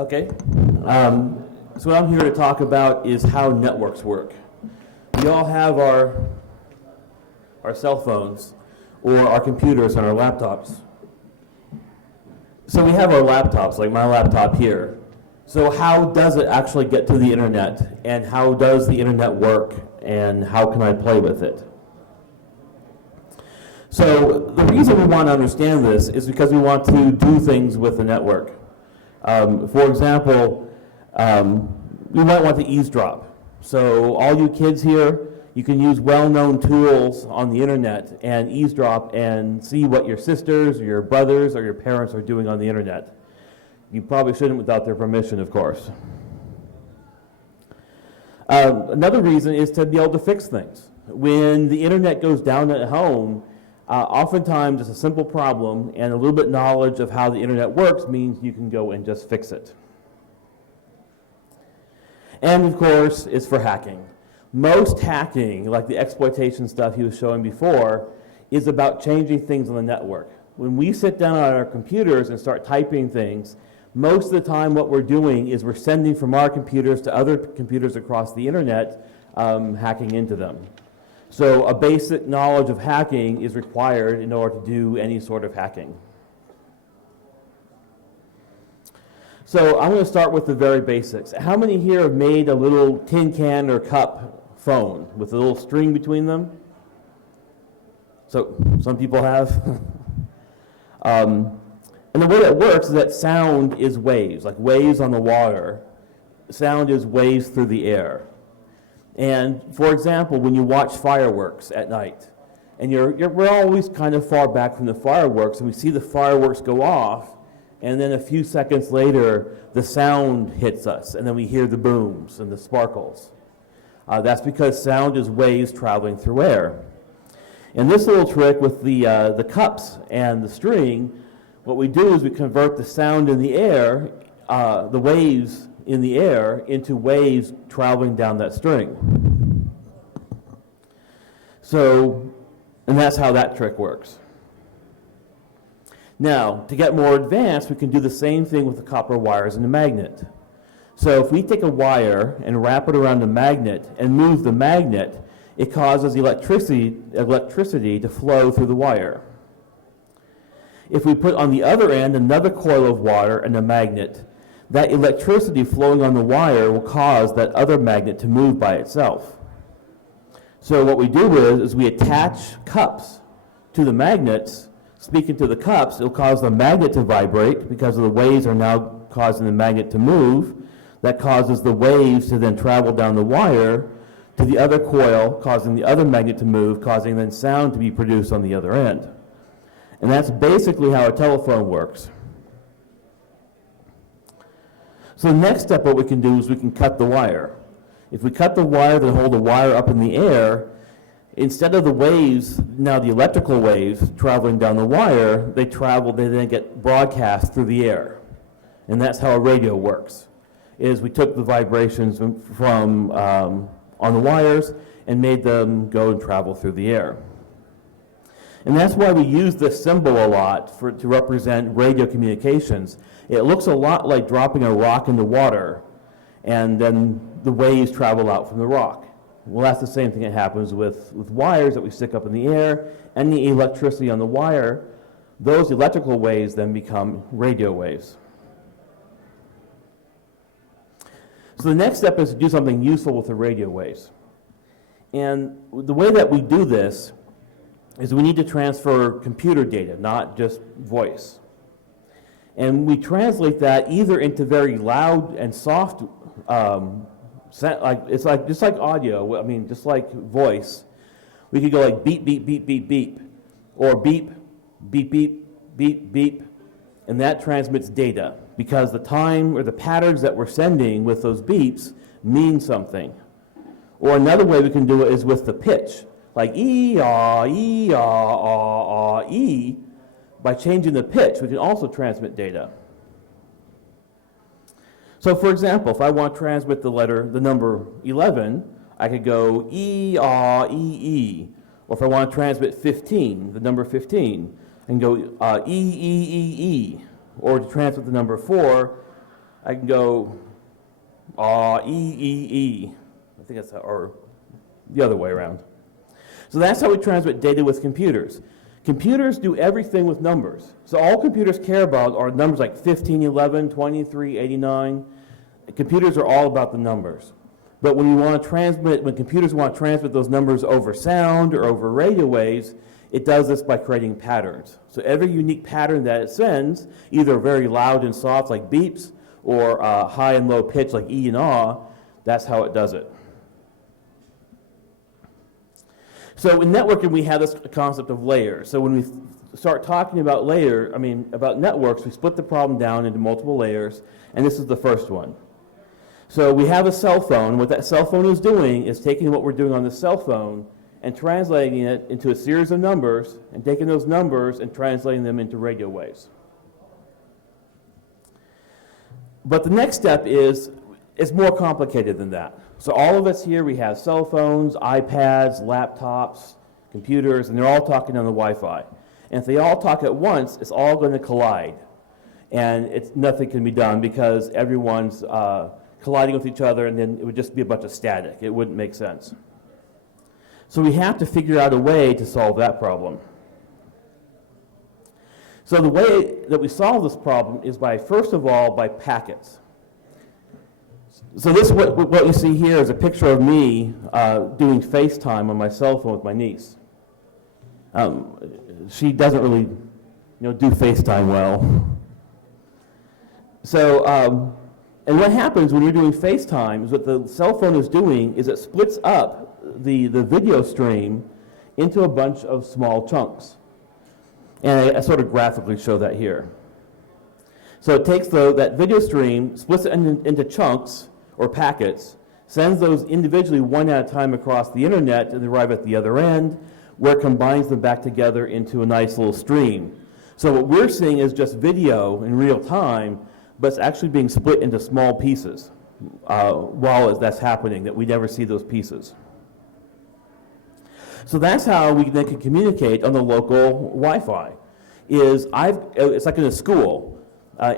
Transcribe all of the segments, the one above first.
Okay. So what I'm here to talk about is how networks work. We all have our cell phones or our computers and our laptops. So we have our laptops, like my laptop here. So how does it actually get to the internet, and how does the internet work, and how can I play with it? So the reason we want to understand this is because we want to do things with the network. For example, we might want to eavesdrop. So all you kids here, you can use well-known tools on the internet and eavesdrop and see what your sisters or your brothers or your parents are doing on the internet. You probably shouldn't without their permission, of course. Another reason is to be able to fix things. When the internet goes down at home, oftentimes it's a simple problem, and a little bit knowledge of how the internet works means you can go and just fix it. And of course, it's for hacking. Most hacking, like the exploitation stuff he was showing before, is about changing things on the network. When we sit down on our computers and start typing things, most of the time what we're doing is we're sending from our computers to other computers across the internet, hacking into them. So a basic knowledge of hacking is required in order to do any sort of hacking. So I'm going to start with the very basics. How many here have made a little tin can or cup phone with a little string between them? So some people have. And the way that works is that sound is waves, like waves on the water. Sound is waves through the air. And for example, when you watch fireworks at night, and we're always kind of far back from the fireworks, and we see the fireworks go off, and then a few seconds later, the sound hits us, and then we hear the booms and the sparkles. That's because sound is waves traveling through air. And this little trick with the cups and the string, what we do is we convert the sound in the air, the waves in the air, into waves traveling down that string. So, and that's how that trick works. Now, to get more advanced, we can do the same thing with the copper wires and the magnet. So if we take a wire and wrap it around the magnet and move the magnet, it causes electricity to flow through the wire. If we put on the other end another coil of wire and a magnet, that electricity flowing on the wire will cause that other magnet to move by itself. So what we do is we attach cups to the magnets. Speaking to the cups, it'll cause the magnet to vibrate because the waves are now causing the magnet to move. That causes the waves to then travel down the wire to the other coil, causing the other magnet to move, causing then sound to be produced on the other end. And that's basically how a telephone works. So the next step, what we can do is we can cut the wire. If we cut the wire, then hold the wire up in the air, instead of the waves, now the electrical waves traveling down the wire, they then get broadcast through the air. And that's how a radio works, is we took the vibrations from on the wires and made them go and travel through the air. And that's why we use this symbol a lot to represent radio communications. It looks a lot like dropping a rock in the water, and then the waves travel out from the rock. Well, that's the same thing that happens with wires that we stick up in the air. Any electricity on the wire, those electrical waves then become radio waves. So the next step is to do something useful with the radio waves. And the way that we do this is we need to transfer computer data, not just voice. And we translate that either into very loud and soft, just like audio, I mean, just like voice. We could go like beep, beep, beep, beep, beep, or beep, beep, beep, beep, beep, and that transmits data because the time or the patterns that we're sending with those beeps mean something. Or another way we can do it is with the pitch, like ee-ah, ee-ah, ah, ah, ee. By changing the pitch, we can also transmit data. So for example, if I want to transmit the number 11, I could go ee-ah, ee-ee. Or if I want to transmit 15, the number 15, I can go ee-ee-ee-ee. Or to transmit the number 4, I can go E. I think that's how, or the other way around. So that's how we transmit data with computers. Computers do everything with numbers. So all computers care about are numbers like 15, 11, 23, 89. Computers are all about the numbers. But when computers want to transmit those numbers over sound or over radio waves, it does this by creating patterns. So every unique pattern that it sends, either very loud and soft like beeps, or high and low pitch like E and ah, that's how it does it. So in networking, we have this concept of layers. So when we start talking about about networks, we split the problem down into multiple layers, and this is the first one. So we have a cell phone. What that cell phone is doing is taking what we're doing on the cell phone and translating it into a series of numbers, and taking those numbers and translating them into radio waves. But the next step is more complicated than that. So all of us here, we have cell phones, iPads, laptops, computers, and they're all talking on the Wi-Fi. And if they all talk at once, it's all going to collide. And nothing can be done because everyone's colliding with each other, and then it would just be a bunch of static. It wouldn't make sense. So we have to figure out a way to solve that problem. So the way that we solve this problem is first of all, by packets. So what you see here is a picture of me doing FaceTime on my cell phone with my niece. She doesn't really, do FaceTime well. So, and what happens when you're doing FaceTime is what the cell phone is doing is it splits up the video stream into a bunch of small chunks. And I sort of graphically show that here. So it takes that video stream, splits it into chunks or packets, sends those individually one at a time across the internet and arrive at the other end, where it combines them back together into a nice little stream. So what we're seeing is just video in real time, but it's actually being split into small pieces while that's happening, that we never see those pieces. So that's how we then can communicate on the local Wi-Fi. It's like in a school,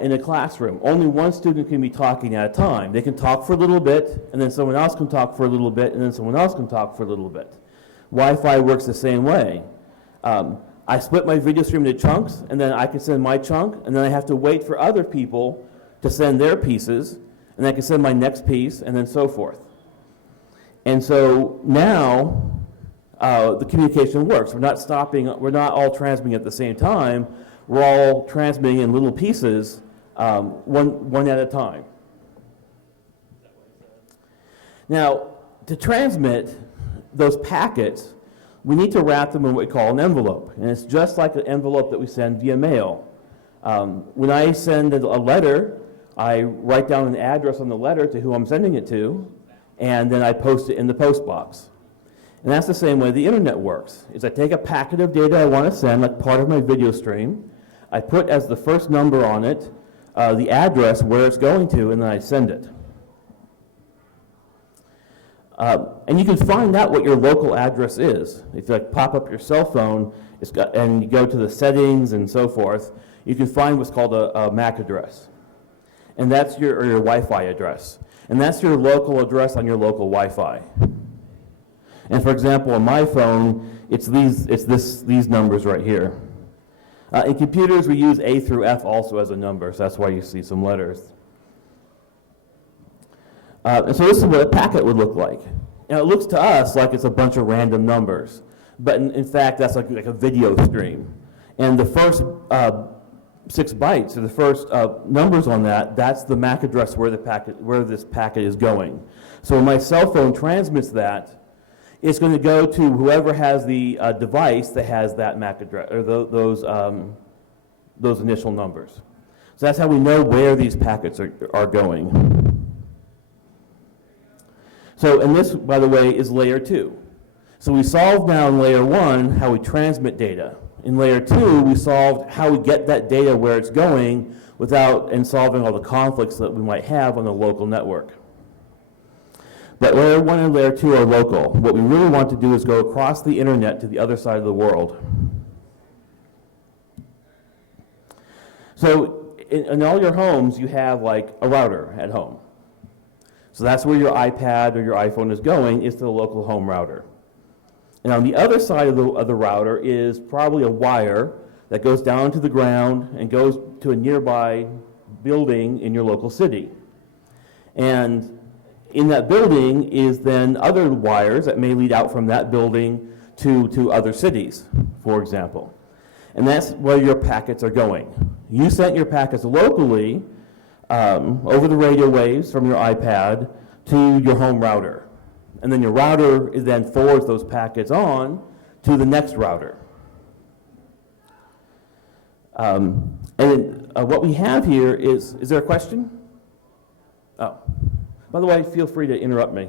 in a classroom. Only one student can be talking at a time. They can talk for a little bit, and then someone else can talk for a little bit, and then someone else can talk for a little bit. Wi-Fi works the same way. I split my video stream into chunks, and then I can send my chunk, and then I have to wait for other people to send their pieces, and I can send my next piece, and then so forth. And so now, the communication works. We're not all transmitting at the same time. We're all transmitting in little pieces, one at a time. Now, to transmit those packets, we need to wrap them in what we call an envelope. And it's just like an envelope that we send via mail. When I send a letter, I write down an address on the letter to who I'm sending it to, and then I post it in the post box. And that's the same way the internet works, is I take a packet of data I want to send, like part of my video stream. I put as the first number on it the address where it's going to, and then I send it. And you can find out what your local address is. If you pop up your cell phone and you go to the settings and so forth, you can find what's called a MAC address. And that's your Wi-Fi address. And that's your local address on your local Wi-Fi. And for example, on my phone, it's these numbers right here. In computers, we use A through F also as a number, so that's why you see some letters. And so this is what a packet would look like. And it looks to us like it's a bunch of random numbers, but in fact, that's like a video stream. And the first 6 bytes, or the first numbers on that's the MAC address where this packet is going. So when my cell phone transmits that, it's going to go to whoever has the device that has that MAC address, or those initial numbers. So that's how we know where these packets are going. So, and this, by the way, is layer 2. So we solved now in layer 1 how we transmit data. In layer 2, we solved how we get that data where it's going and solving all the conflicts that we might have on the local network. But layer 1 and layer 2 are local. What we really want to do is go across the internet to the other side of the world. So in all your homes, you have like a router at home. So that's where your iPad or your iPhone is going, is to the local home router. And on the other side of the router is probably a wire that goes down to the ground and goes to a nearby building in your local city. And in that building is then other wires that may lead out from that building to other cities, for example. And that's where your packets are going. You sent your packets locally over the radio waves from your iPad to your home router. And then your router then forwards those packets on to the next router. What we have here is there a question? Oh, by the way, feel free to interrupt me.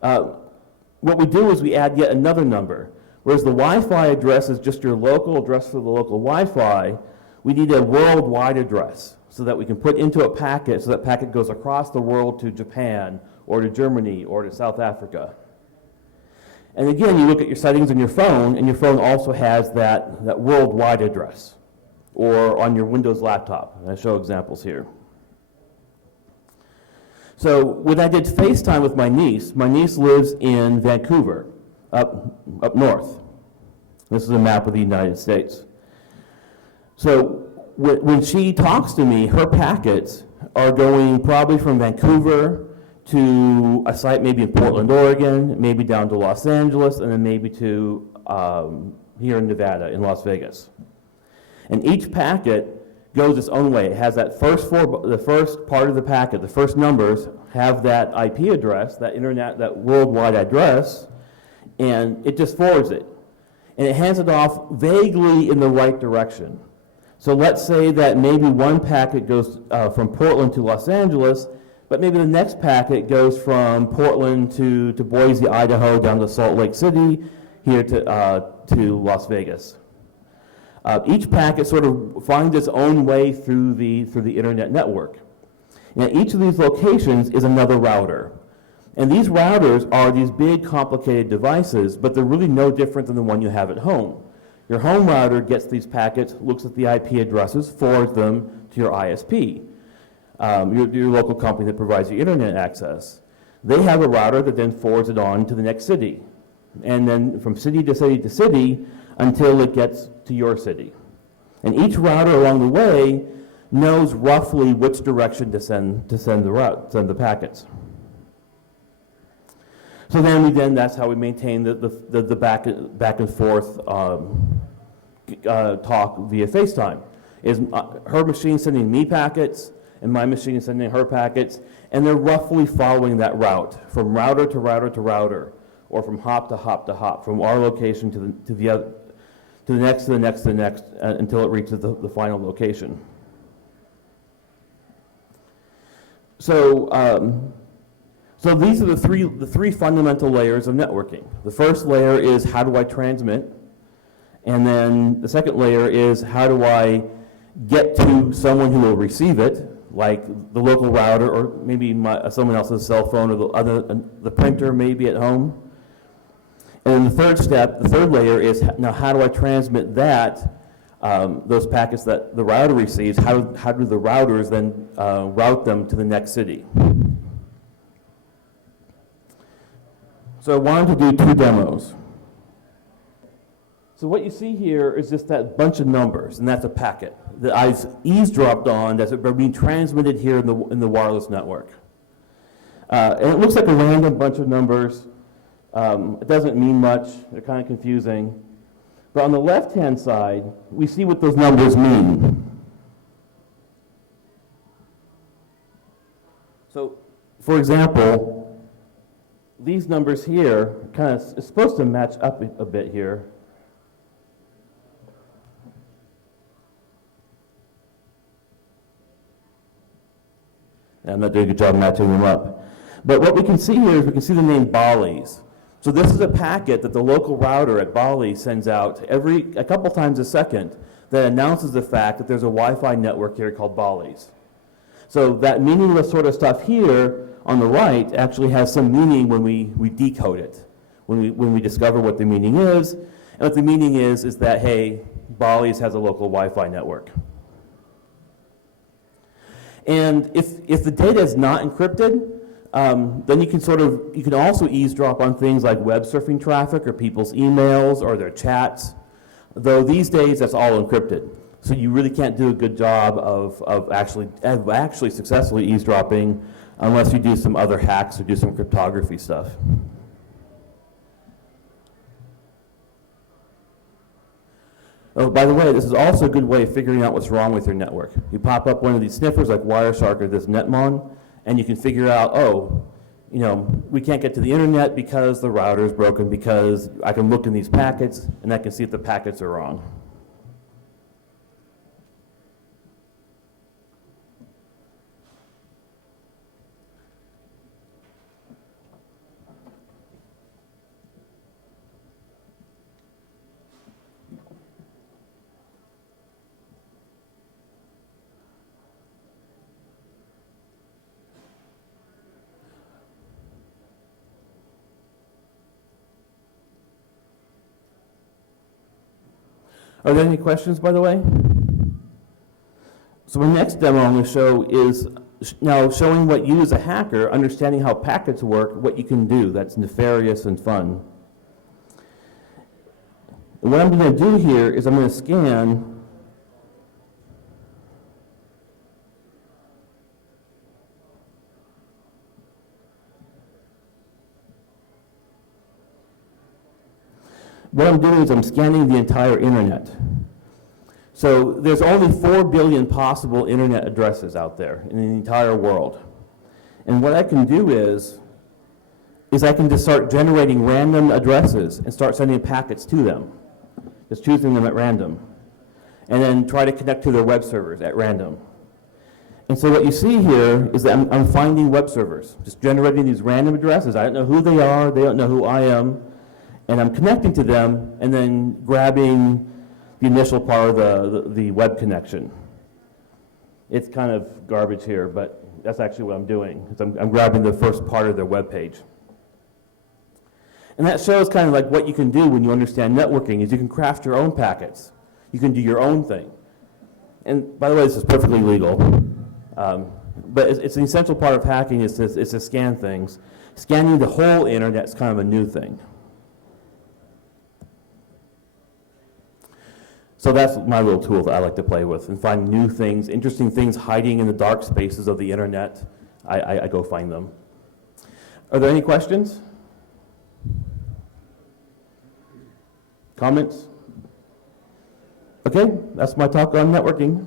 What we do is we add yet another number. Whereas the Wi-Fi address is just your local address for the local Wi-Fi, we need a worldwide address so that we can put into a packet, so that packet goes across the world to Japan or to Germany or to South Africa. And again, you look at your settings on your phone, and your phone also has that worldwide address, or on your Windows laptop. And I show examples here. So when I did FaceTime with my niece lives in Vancouver, up north. This is a map of the United States. So when she talks to me, her packets are going probably from Vancouver to a site maybe in Portland, Oregon, maybe down to Los Angeles, and then maybe to here in Nevada, in Las Vegas. And each packet goes its own way. It has the first part of the packet, the first numbers, have that IP address, that worldwide address, and it just forwards it. And it hands it off vaguely in the right direction. So let's say that maybe one packet goes from Portland to Los Angeles, but maybe the next packet goes from Portland to Boise, Idaho, down to Salt Lake City, here to Las Vegas. Each packet sort of finds its own way through the internet network. And each of these locations is another router. And these routers are these big, complicated devices, but they're really no different than the one you have at home. Your home router gets these packets, looks at the IP addresses, forwards them to your ISP, your local company that provides you internet access. They have a router that then forwards it on to the next city. And then from city to city to city until it gets to your city. And each router along the way knows roughly which direction to send the packets. So that's how we maintain the back and forth talk via FaceTime. Is her machine sending me packets, and my machine is sending her packets, and they're roughly following that route from router to router to router, or from hop to hop to hop, from our location to the other, to the next, to the next, to the next, until it reaches the final location. So these are the three fundamental layers of networking. The first layer is how do I transmit, and then the second layer is how do I get to someone who will receive it, like the local router or maybe someone else's cell phone or the printer maybe at home. And then the third layer is now how do I transmit those packets that the router receives, how do the routers then route them to the next city? So I wanted to do two demos. So what you see here is just that bunch of numbers, and that's a packet that I've eavesdropped on that's being transmitted here in the wireless network. And it looks like a random bunch of numbers. It doesn't mean much. They're kind of confusing. But on the left-hand side, we see what those numbers mean. So, for example, these numbers here it's supposed to match up a bit here. And I'm not doing a good job matching them up. But what we can see here is we can see the name Bally's. So this is a packet that the local router at Bali sends out a couple times a second that announces the fact that there's a Wi-Fi network here called Bally's. So that meaningless sort of stuff here on the right actually has some meaning when we decode it, when we discover what the meaning is. And what the meaning is that, hey, Bally's has a local Wi-Fi network. And if the data is not encrypted, then you can also eavesdrop on things like web surfing traffic or people's emails or their chats, though these days that's all encrypted. So you really can't do a good job of actually successfully eavesdropping unless you do some other hacks or do some cryptography stuff. Oh, by the way, this is also a good way of figuring out what's wrong with your network. You pop up one of these sniffers like Wireshark or this Netmon, and you can figure out, oh, we can't get to the internet because the router is broken, because I can look in these packets and I can see if the packets are wrong. Are there any questions, by the way? So my next demo I'm going to show is now showing what you as a hacker, understanding how packets work, what you can do that's nefarious and fun. And what I'm going to do here is I'm going to scan what I'm doing is I'm scanning the entire internet. So there's only 4 billion possible internet addresses out there in the entire world. And what I can do is I can just start generating random addresses and start sending packets to them, just choosing them at random, and then try to connect to their web servers at random. And so what you see here is that I'm finding web servers, just generating these random addresses. I don't know who they are, they don't know who I am, and I'm connecting to them and then grabbing the initial part of the web connection. It's kind of garbage here, but that's actually what I'm doing. I'm grabbing the first part of their web page. And that shows kind of like what you can do when you understand networking is you can craft your own packets. You can do your own thing. And by the way, this is perfectly legal. But it's an essential part of hacking is to scan things. Scanning the whole internet is kind of a new thing. So that's my little tool that I like to play with and find new things, interesting things hiding in the dark spaces of the internet. I go find them. Are there any questions? Comments? Okay, that's my talk on networking.